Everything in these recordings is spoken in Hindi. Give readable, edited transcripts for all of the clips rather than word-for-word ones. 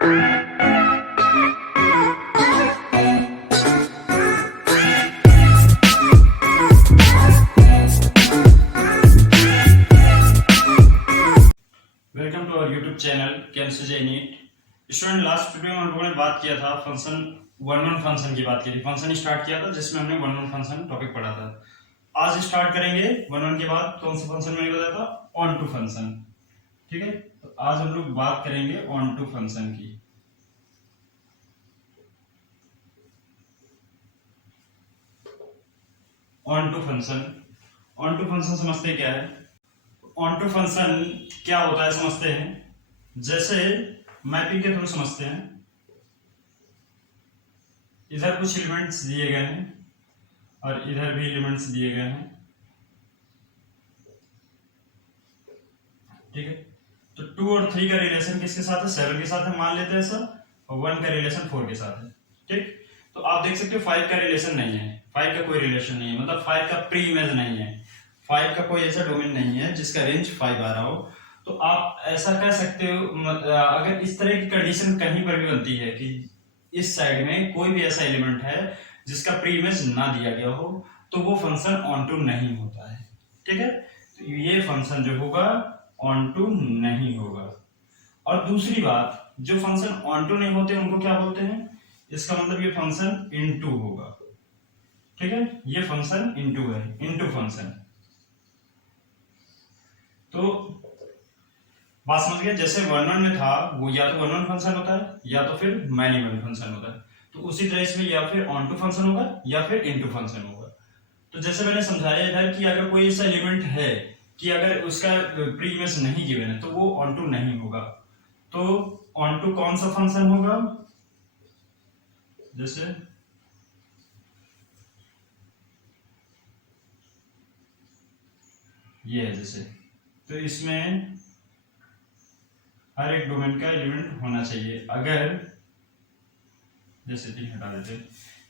Welcome to our YouTube channel KMCJ NEET. Student, last video में हम लोगों ने बात किया था फंक्शन वन वन फंक्शन की बात की थी। फंक्शन स्टार्ट किया था जिसमें हमने वन वन फंक्शन टॉपिक पढ़ा था। आज स्टार्ट करेंगे वन वन के बाद कौन सा फंक्शन मैंने बताया था, ऑन टू फंक्शन। ठीक है, तो आज हम लोग बात करेंगे ऑन टू फंक्शन की। Onto function, onto function समझते क्या है? ऑन टू फंक्शन क्या होता है समझते हैं। जैसे मैपिंग के थ्रू समझते हैं। इधर कुछ एलिमेंट्स दिए गए हैं और इधर भी एलिमेंट्स दिए गए हैं। ठीक है, तो 2 और 3 का रिलेशन किसके साथ है? 7 के साथ है, मान लेते हैं सर। और 1 का रिलेशन 4 के साथ है। ठीक, तो आप देख सकते हो 5 का रिलेशन नहीं है। 5 का कोई रिलेशन नहीं है, मतलब 5 का प्री इमेज नहीं है। 5 का कोई ऐसा डोमेन नहीं है जिसका रेंज 5 आ रहा हो। तो आप ऐसा कह सकते हो, अगर इस तरह की कंडीशन कहीं पर भी बनती है कि इस साइड में कोई भी ऐसा एलिमेंट है जिसका प्री इमेज ना दिया गया हो, तो वो फंक्शन ऑन टू नहीं होता है। ठीक है, तो ये फंक्शन जो होगा ऑन टू नहीं होगा। और दूसरी बात, जो फंक्शन ऑन टू नहीं होते उनको क्या बोलते हैं? इसका मतलब ये फंक्शन इनटू होगा। ठीक है, ये फंक्शन इनटू है, इनटू फंक्शन। तो बात समझ गए? जैसे वन वन में था, वो या तो वन वन फंक्शन होता है या तो फिर मैनी वन फंक्शन होता है। तो उसी तरह इसमें या फिर ऑन टू फंक्शन होगा या फिर इनटू फंक्शन होगा। तो जैसे मैंने समझाया इधर कि अगर कोई ऐसा एलिमेंट है कि अगर उसका प्री इमेज नहीं गिवन है तो वो ऑन टू नहीं होगा। तो ऑन टू कौन सा फंक्शन होगा? जैसे ये है, जैसे तो इसमें हर एक डोमेन का एलिमेंट होना चाहिए। अगर जैसे 3 हटा देते,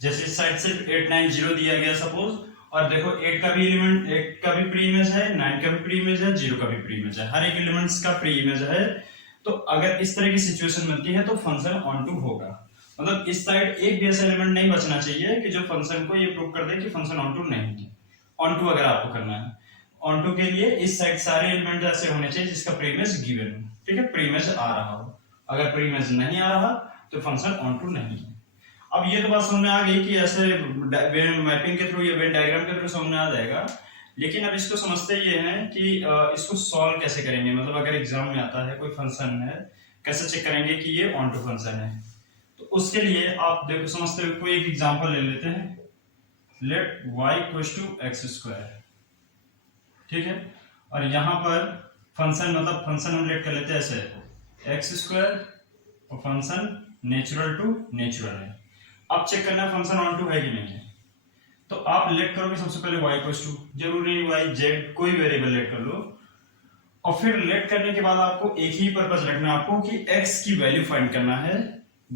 जैसे इस साइड से 8 9 0 दिया गया सपोज, और देखो 8 का भी एलिमेंट, 8 का भी प्री इमेज है, 9 का भी प्री इमेज है, 0 का भी प्री इमेज है, हर एक एलिमेंट्स का प्री इमेज है। तो अगर इस तरह की सिचुएशन बनती है तो फंक्शन ऑन टू होगा। मतलब इस साइड एक भी ऐसा एलिमेंट नहीं बचना चाहिए कि जो फंक्शन को ये प्रूव कर दे कि फंक्शन ऑन टू नहीं है। ऑन टू अगर आपको करना है, ऑन टू के लिए इस साइड सारे एलिमेंट ऐसे होने चाहिए जिसका प्री इमेज गिवन हो। ठीक है, प्री इमेज आ रहा हो। अगर प्री इमेज नहीं आ रहा तो फंक्शन ऑन टू नहीं है। अब ये तो बात समझ में आ गई कि ऐसे मैपिंग के थ्रू या वेन डायग्राम के थ्रू समझ में आ जाएगा। लेकिन अब इसको समझते ये हैं कि इसको सॉल्व कैसे करेंगे। मतलब अगर एग्जाम में आता है कोई फंक्शन है, कैसे चेक करेंगे कि ये ऑन टू फंक्शन है। तो उसके लिए आप देखो, समझते हुए कोई एक एग्जांपल ले लेते हैं। Let y equals to x square. ठीक है, और यहां पर फंक्शन, मतलब फंक्शन हम लेट कर लेते हैं ऐसे एक्स स्क्वायर, और फंक्शन नेचुरल टू नेचुरल है। अब चेक करना है फंक्शन ऑन टू है कि नहीं है। तो आप लेट करोगे सबसे पहले y इक्वल्स टू, जरूरी नहीं y z, कोई वेरिएबल लेट कर लो। और फिर लेट करने के बाद आपको एक ही पर्पस रखना है आपको कि x की वैल्यू फाइंड करना है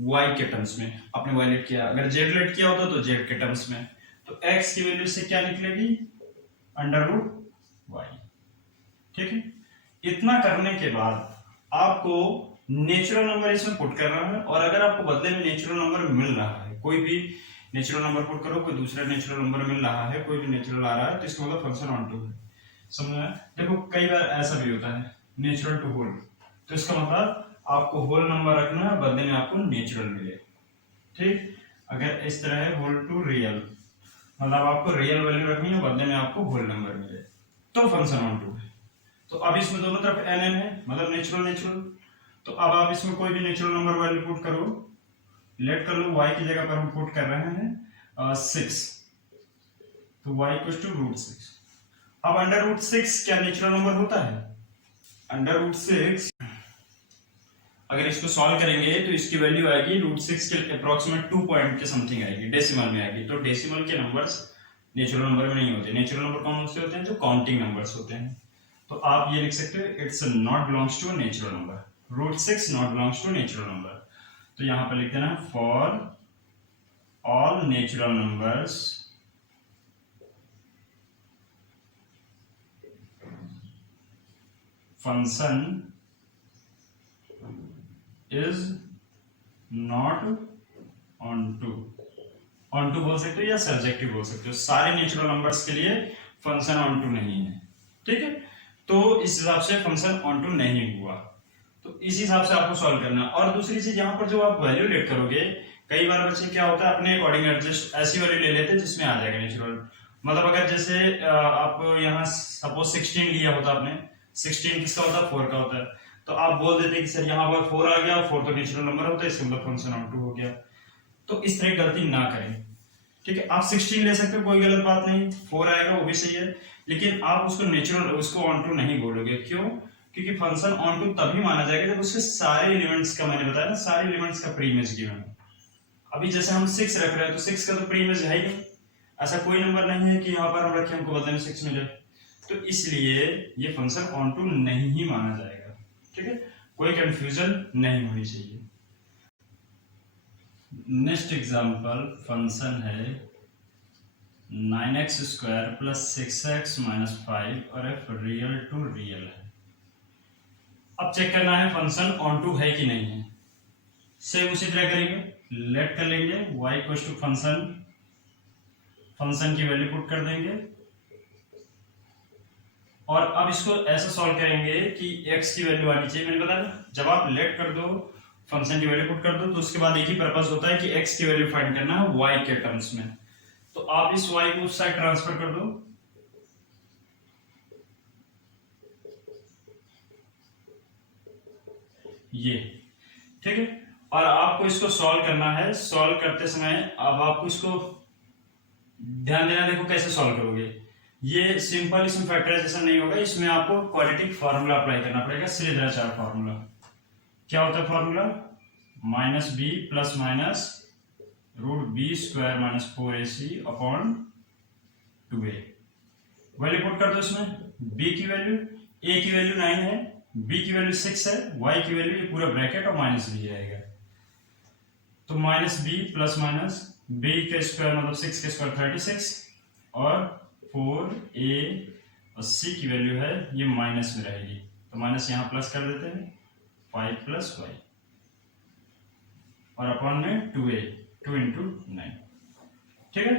y के टर्म्स में। आपने y लेट किया, अगर z लेट किया होता तो z के टर्म्स में। तो x की वैल्यू से क्या निकलेगी? Under root y। ठीक है, इतना करने के बाद आपको नेचुरल नंबर इसमें पुट करना है। और अगर आपको बदले में नेचुरल नंबर मिल रहा है, कोई भी नेचुरल नंबर पुट करो, कोई दूसरा नेचुरल नंबर मिल रहा है, कोई भी नेचुरल आ रहा है, तो इसका मतलब फंक्शन ऑन टू है। समझ में? देखो कई बार ऐसा भी होता है नेचुरल टू होल, तो इसका मतलब आपको होल नंबर रखना है, बदले में आपको नेचुरल मिले। ठीक, अगर इस तरह है होल टू रियल, मतलब आपको रियल वैल्यू रखनी है, बदले में आपको होल नंबर मिले, तो फंक्शन ऑन टू है। तो अब इसमें दोनों तरफ एन एन है, मतलब नेचुरल नेचुरल। तो अब आप इसमें कोई भी नेचुरल नंबर वैल्यू पुट करो, लेट कर लो y की जगह पर हम पुट कर रहे हैं 6, तो y इक्वल टू रूट 6। अब अंडर रूट 6 क्या नेचुरल नंबर होता है? अंडर रूट 6 अगर इसको सॉल्व करेंगे तो इसकी वैल्यू आएगी रूट 6 के अप्रोक्सीमेट 2 पॉइंट के समथिंग आएगी, डेसिमल में आएगी। तो डेसिमल के नंबर्स नेचुरल नंबर में नहीं होते। नेचुरल नंबर कौन से होते हैं? जो काउंटिंग नंबर्स होते हैं। तो आप ये लिख सकते हो it's not belongs to a natural number, root 6 not belongs to natural number. तो यहां पर लिख देना for all natural numbers function is not onto बोल सकते हो या सब्जेक्टिव बोल सकते हो, सारे नेचुरल नंबर्स के लिए फंक्शन ऑन टू नहीं है, ठीक है। तो इस हिसाब से फंक्शन ऑन टू नहीं हुआ, तो इस हिसाब से आपको सॉल्व करना है। और दूसरी चीज यहाँ पर जो आप वैल्यू लेट करोगे, कई बार बच्चे क्या होता है अपने अकॉर्डिंग एडजस्ट ऐसी वैल्यू ले लेते हैं जिसमें आ जाएगा नेचुरल। मतलब अगर जैसे आप यहाँ सपोज 16 लिया होता आपने, 16 किसका होता है, 4 का होता है, तो आप बोल देते कि सर यहाँ पर 4 आ गया, 4 तो नेचुरल नंबर होता है, इसका मतलब फंक्शन ऑन टू हो गया। तो इस तरह गलती ना करें, ठीक है। आप 16 ले सकते हो, कोई गलत बात नहीं, 4 आएगा वो भी सही है, लेकिन आप उसको नेचुरल, उसको ऑन टू नहीं बोलोगे। क्यों? क्योंकि फंक्शन ऑन टू तभी माना जाएगा जब उसके सारे एलिमेंट्स का, मैंने बताया ना, सारे एलिमेंट्स का प्री इमेज गिवन है। अभी जैसे हम 6 रख रहे हैं तो 6 का तो प्री इमेज है ही नहीं, ऐसा कोई नंबर नहीं है कि यहाँ पर हम रखें हमको बदले में 6 मिले, तो इसलिए ये फंक्शन ऑन टू नहीं ही माना जाएगा, ठीक है। कोई कंफ्यूजन नहीं होनी चाहिए। नेक्स्ट एग्जांपल फंक्शन है 9x square plus 6x minus 5 और f रियल टू रियल है। अब चेक करना है फंक्शन ऑन टू है कि नहीं है। सेम उसी तरह करेंगे, लेट कर लेंगे y इक्वल्स टू फंक्शन की वैल्यू पुट कर देंगे, और अब इसको ऐसा सॉल्व करेंगे कि x की वैल्यू आनी चाहिए। मैंने बताया जब आप लेट कर दो, फंक्शन की वैल्यू पुट कर दो, तो उसके बाद एक ही पर्पस होता है कि x की वैल्यू फाइंड करना है y के टर्म्स में। तो आप इस y को उस साइड ट्रांसफर कर दो, ये, ठीक है। और आपको इसको सॉल्व करना है। सॉल्व करते समय अब आपको इसको ध्यान देना, देखो कैसे सॉल्व करोगे। ये सिंपल इसमें फैक्टराइजेशन नहीं होगा, इसमें आपको क्वाड्रेटिक फार्मूला अप्लाई करना पड़ेगा, श्रीधराचार्य फार्मूला। क्या होता है formula? Minus b plus minus root b square minus 4ac upon 2a। Value put कर दो इसमें, b की वैल्यू, a की वैल्यू 9 है, b की वैल्यू 6 है, y की वैल्यू ये पूरा ब्रैकेट और माइनस भी आएगा। तो minus b plus minus b का स्क्वायर मतलब 6 का स्क्वायर 36, और 4a और c की वैल्यू है ये माइनस में रहेगी, तो माइनस यहाँ प्लस कर देते हैं, 5 प्लस y और अपॉन में 2a, 2 इंटू 9, ठीक है।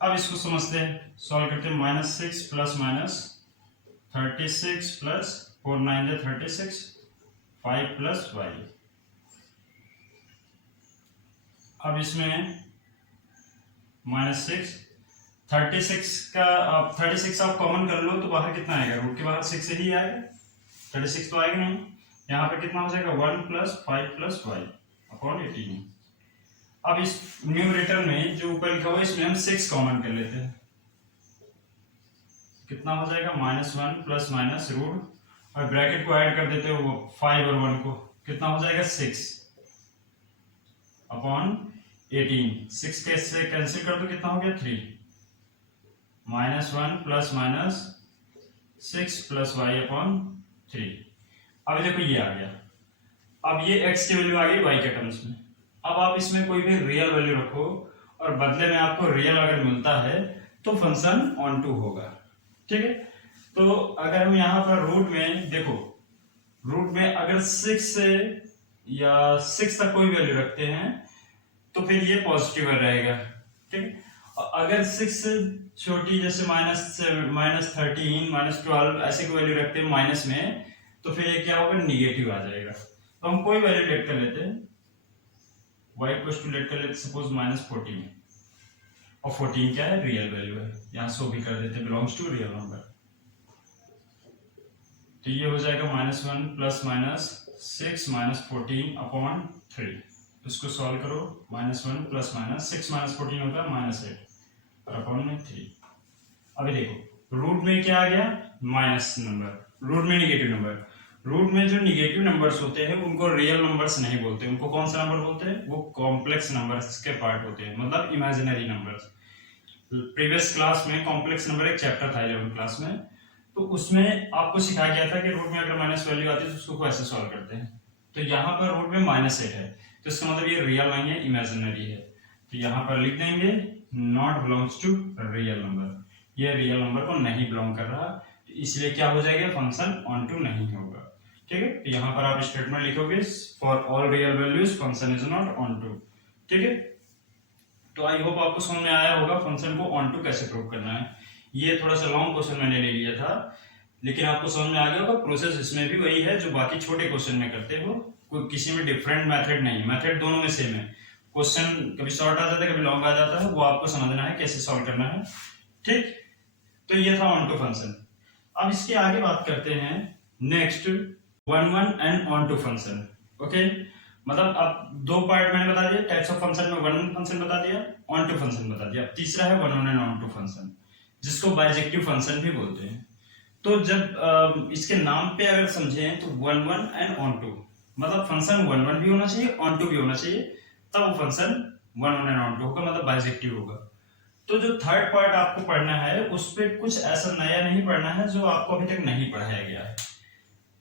अब इसको समझते हैं, सॉल्व करते हैं। माइनस 6 प्लस माइनस 36 प्लस 4 9 है 36, 5 प्लस y। अब इसमें माइनस 6, 36 का आप 36 आप कॉमन कर लो तो बाहर कितना आएगा? रूट के बाहर 6 ही आएगा, 36 तो आएगा नहीं। यहाँ पे कितना हो जाएगा? 1 प्लस 5 प्लस y अपॉन 18। अब इस न्यूमरेटर में जो ऊपर लिखा हुआ है इसमें हम 6 कॉमन कर लेते हैं, कितना हो जाएगा? -1 प्लस माइनस रूट, और ब्रैकेट को ऐड कर देते हो 5 और 1 को, कितना हो जाएगा? 6 अपॉन 18। 6 से कैंसिल कर दो, कितना हो गया? 3। -1 plus minus 6 plus y upon 3। अब देखो ये आ गया, अब ये x की वैल्यू आ गई y के टर्म्स में। अब आप इसमें कोई भी रियल वैल्यू रखो और बदले में आपको रियल अगर मिलता है तो फंक्शन ऑन टू होगा, ठीक है। तो अगर हम यहाँ पर रूट में देखो, रूट में अगर 6 से या 6 तक कोई वैल्यू रखते हैं तो फिर ये पॉजिटिव रहेगा, ठीक है। अगर 6 से छोटी जैसे -13 -12 ऐसे कोई वैल्यू रखते हैं माइनस में, तो फिर ये क्या होगा? निगेटिव आ जाएगा। तो हम कोई वैल्यू लेट कर लेते हैं, y इक्वल्स टू लेट कर लेते सपोज -14, और 14 क्या है? रियल वैल्यू है, यहाँ शो भी कर देते बिलोंग्स टू रियल नंबर। तो ये हो जाएगा -1 प्लस माइनस 6 माइनस 14 अपॉन 3। इसको सॉल्व करो, -1 प्लस माइनस 6 माइनस 14 होता है -8 और अपॉन में 3। अभी देखो रूट में क्या आ गया? माइनस नंबर, रूट में निगेटिव नंबर। रूट में जो निगेटिव नंबर्स होते हैं उनको रियल नंबर्स नहीं बोलते, उनको कौन सा नंबर बोलते हैं? वो कॉम्प्लेक्स नंबर्स के पार्ट होते हैं, मतलब इमेजिनरी नंबर्स। प्रीवियस क्लास में कॉम्प्लेक्स नंबर एक चैप्टर था 11th क्लास में, तो उसमें आपको सिखाया गया था कि रूट में अगर माइनस वैल्यू आती है तो उसको ऐसे सॉल्व करते हैं। तो यहाँ पर रूट में -8 है, तो इसका मतलब ये रियल नहीं है, इमेजिनरी है। तो यहाँ पर लिख देंगे not belongs to real number, ये रियल नंबर को नहीं बिलोंग कर रहा, तो इसलिए क्या हो जाएगा? फंक्शन ऑन टू नहीं होगा, ठीक है। तो यहाँ पर आप स्टेटमेंट लिखोगे for all real values function is not onto, ठीक है। तो आई होप आपको समझ में आया होगा फंक्शन को ऑन टू कैसे प्रूव करना है। ये थोड़ा सा लॉन्ग क्वेश्चन मैंने ले लिया था, लेकिन आपको समझ में आ गया होगा। प्रोसेस इसमें भी वही है जो बाकी छोटे क्वेश्चन में करते हो, कोई किसी में डिफरेंट मेथड नहीं, मेथड दोनों में सेम है। क्वेश्चन कभी शॉर्ट आ जाता है कभी लॉन्ग आ जाता है, वो आपको समझना है कैसे सॉल्व करना है, ठीक। तो ये था ऑन टू फंक्शन। अब इसके आगे बात करते हैं next one one and onto function, okay. मतलब अब दो पार्ट मैंने बता दिया, टाइप्स ऑफ फंक्शन में वन वन फंक्शन बता दिया, ऑन टू फंक्शन बता दिया। अब तीसरा है one one and onto function, जिसको बाइजेक्टिव फंक्शन भी बोलते हैं। तो जब इसके नाम पे अगर समझें तो one one and onto, मतलब फंक्शन वन वन भी होना चाहिए ऑन टू भी होना चाहिए, तब वो function one one and onto होगा, मतलब बाइजेक्टिव होगा। तो जो थर्ड पार्ट आपको पढ़ना है उस पर कुछ ऐसा नया नहीं पढ़ना है जो आपको अभी तक नहीं पढ़ाया गया है।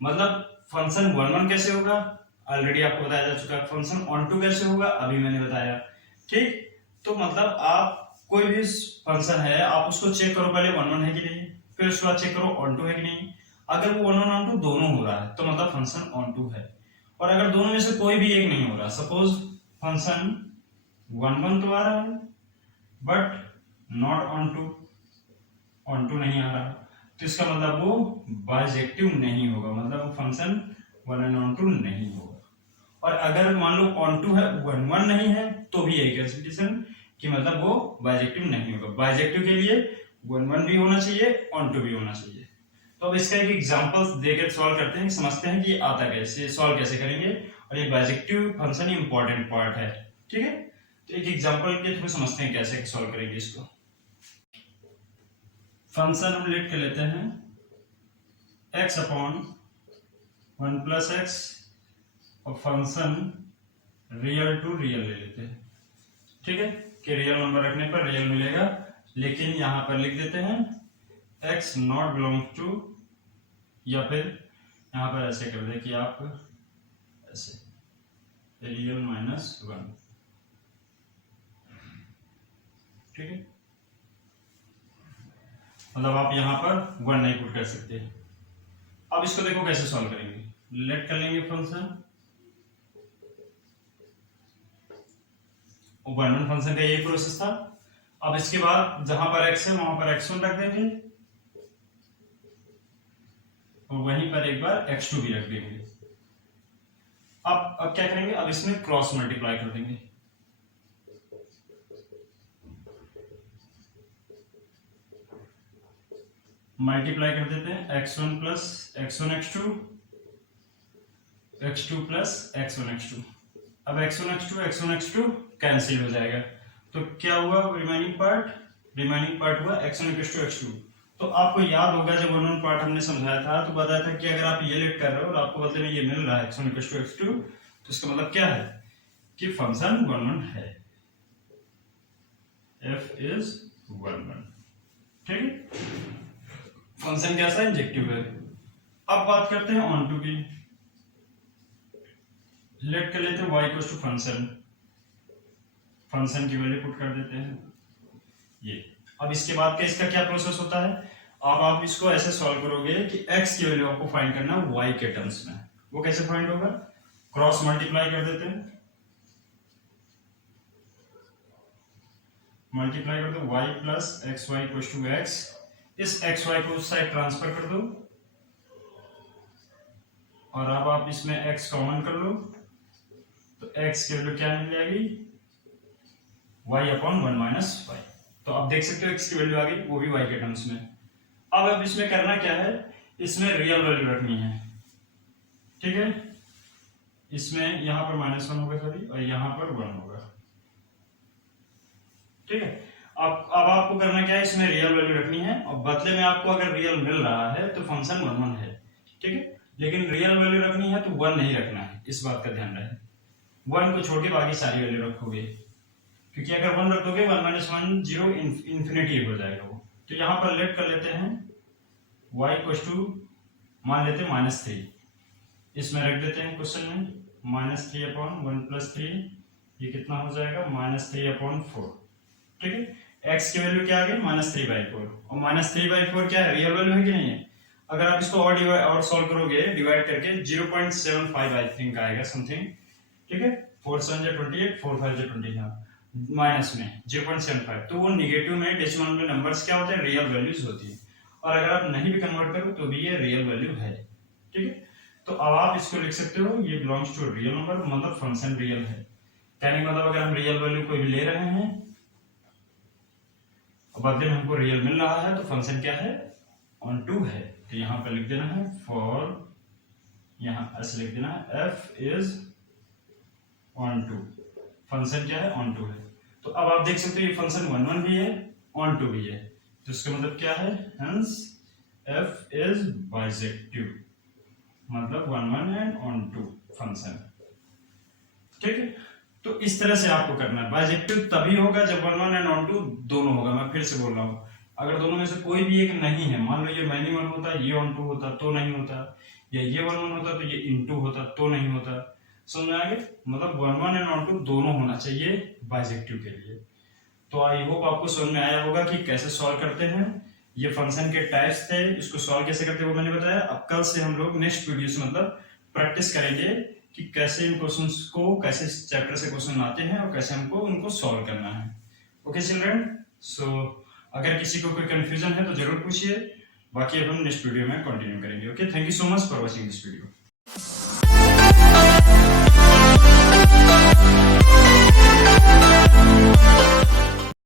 मतलब फंक्शन वन वन कैसे होगा ऑलरेडी आपको बताया जा चुका है, फंक्शन ऑन टू कैसे होगा अभी मैंने बताया, ठीक। तो मतलब आप कोई भी फंक्शन है आप उसको चेक करो पहले वन वन है कि नहीं, फिर उसके बाद चेक करो ऑन टू है कि नहीं। अगर वो वन वन ऑन टू दोनों हो रहा है तो मतलब फंक्शन ऑन टू है, और अगर दोनों में से कोई भी एक नहीं हो रहा, सपोज फंक्शन वन वन तो आ रहा है बट नॉट ऑन टू नहीं आ रहा, तो इसका मतलब वो बाइजेक्टिव नहीं होगा, मतलब वो function one and onto नहीं होगा। और अगर मान लो ऑन टू है वन वन नहीं है तो भी यही कैलकुलेशन कि मतलब वो बाइजेक्टिव नहीं होगा। बाइजेक्टिव के लिए वन वन भी होना चाहिए ऑन टू भी होना चाहिए। तो अब इसका एक एग्जांपल देकर सॉल्व करते हैं, समझते हैं कि आता कैसे, सॉल्व कैसे करेंगे, और ये बाइजेक्टिव फंक्शन इंपॉर्टेंट पार्ट है, ठीक है। तो एक एग्जांपल के थ्रू समझते हैं कैसे सॉल्व करेंगे इसको। फंक्शन हम लेट कर लेते हैं x upon one plus x, और फंक्शन रियल टू रियल ले लेते हैं, ठीक है, कि रियल नंबर रखने पर रियल मिलेगा, लेकिन यहां पर लिख देते हैं x नॉट बिलोंग टू, या फिर यहां पर ऐसे कर दे कि आप ऐसे रियल माइनस वन, ठीक है। मतलब आप यहां पर वन नहीं पुट कर सकते। अब इसको देखो कैसे सॉल्व करेंगे, लेट कर लेंगे फंक्शन वन वन फंक्शन का यही प्रोसेस था। अब इसके बाद जहां पर x है वहां पर x1 रख देंगे, और वहीं पर एक बार x2 भी रख देंगे। अब क्या करेंगे, अब इसमें क्रॉस मल्टीप्लाई कर देंगे, मल्टीप्लाई कर देते हैं x1 plus x1 x2, x2 plus x1 x2। अब x1 x2 कैंसिल हो जाएगा, तो क्या हुआ रिमेनिंग पार्ट हुआ x1 x2। तो आपको याद होगा जब वन वन पार्ट हमने समझाया था तो बताया था कि अगर आप ये लेट कर रहे हो और आपको बदले में ये मिल रहा है x1 x2, तो इसका मतलब क्या है कि फंक्शन वन वन है, f इज वन वन, ठीक है। फंक्शन कैसा इंजेक्टिव है। अब बात करते हैं ऑन टू की, लेट कर लेते हैं y इक्वल टू फंक्शन की वैल्यू पुट कर देते हैं ये। अब इसके बाद का इसका क्या प्रोसेस होता है, अब आप इसको ऐसे सॉल्व करोगे कि x की वैल्यू आपको फाइंड करना है y के टर्म्स में। वो कैसे फाइंड होगा, क्रॉस मल्टीप्लाई कर देते हैं, मल्टीप्लाई कर दो y plus x y equal to x, इस एक्स वाई को उस साइड ट्रांसफर कर दो, और अब आप इसमें x कॉमन कर लो, तो x की वैल्यू क्या मिल जाएगी y upon one minus y. तो आप देख सकते हो x की वैल्यू आ गई, वो भी y के टर्म्स में। अब इसमें करना क्या है, इसमें रियल वैल्यू रखनी है, ठीक है। इसमें यहां पर माइनस वन होगा सॉरी, और यहां पर वन होगा, ठीक है। अब आपको करना क्या है, इसमें रियल वैल्यू रखनी है, और बदले में आपको अगर रियल मिल रहा है तो फंक्शन वन वन है, ठीक है। लेकिन रियल वैल्यू रखनी है तो वन नहीं रखना है, इस बात का ध्यान रहे। वन को छोड़ के बाकी सारी वैल्यू रखोगे, क्योंकि अगर वन रख दोगे one minus one zero infinity हो जाएगा वो। तो यहाँ पर लेट कर लेते हैं y इक्वल टू मान लेते हैं माइनस थ्री, इसमें रख देते हैं क्वेश्चन में minus three upon one plus three, ये कितना हो जाएगा माइनस थ्री अपॉन फोर, ठीक है। x की वैल्यू क्या आ गई माइनस थ्री बाई फोर, और माइनस थ्री बाई फोर क्या है रियल वैल्यू है कि नहीं है। अगर आप इसको और सॉल्व करोगे डिवाइड करके 0.75 आई थिंक आएगा समथिंग, ठीक है। 4 7 जा 28, 4 5 जा 20, हाँ माइनस में 0.75, तो वो निगेटिव में डेसिमल में नंबर्स क्या होते हैं, रियल वैल्यूज होती है। और अगर आप नहीं भी कन्वर्ट करो तो भी ये रियल वैल्यू है, ठीक है। तो अब आप इसको लिख सकते हो ये बिलोंग्स टू रियल नंबर, मतलब फंक्शन रियल है। कहने का मतलब अगर हम रियल वैल्यू कोई भी ले रहे हैं और बदले में हमको रियल मिल रहा है तो फंक्शन क्या है, ऑन टू है। तो यहाँ पर लिख देना है फॉर, यहाँ ऐसे लिख देना है f is onto, function क्या है, ऑन टू है। तो अब आप देख सकते हो ये फंक्शन 1 1 भी है, ऑन टू भी है, तो इसका मतलब क्या है, हेंस एफ इज बाइजेक्टिव, मतलब 1 1 एंड ऑन टू फंक्शन, ठीक है। तो इस तरह से आपको करना है। बाइजेक्टिव तभी होगा जब 1 1 एंड ऑन टू दोनों होगा। मैं फिर से बोल रहा हूँ, अगर दोनों में से कोई भी एक नहीं है, मान लो ये मैनी 1 होता, ये ऑन टू होता तो नहीं होता, या ये 1 1 होता तो ये इन टू होता तो नहीं होता, समझ में आ गया। मतलब 1 1 एंड ऑन टू दोनों होना चाहिए बाइजेक्टिव के लिए। तो आई होप आपको समझ में आया होगा कि कैसे सॉल्व करते हैं। ये फंक्शन के टाइप्स थे, इसको सॉल्व कैसे करते हैं वो मैंने बताया। अब कल से हम लोग नेक्स्ट वीडियो से मतलब प्रैक्टिस करेंगे कि कैसे इन क्वेश्चंस को, कैसे चैप्टर से क्वेश्चन आते हैं और कैसे हमको उनको सॉल्व करना है। ओके चिल्ड्रन, सो अगर किसी को कोई कंफ्यूजन है तो जरूर पूछिए, बाकी अब हम नेक्स्ट वीडियो में कंटिन्यू करेंगे। Okay, thank you so much for watching this video.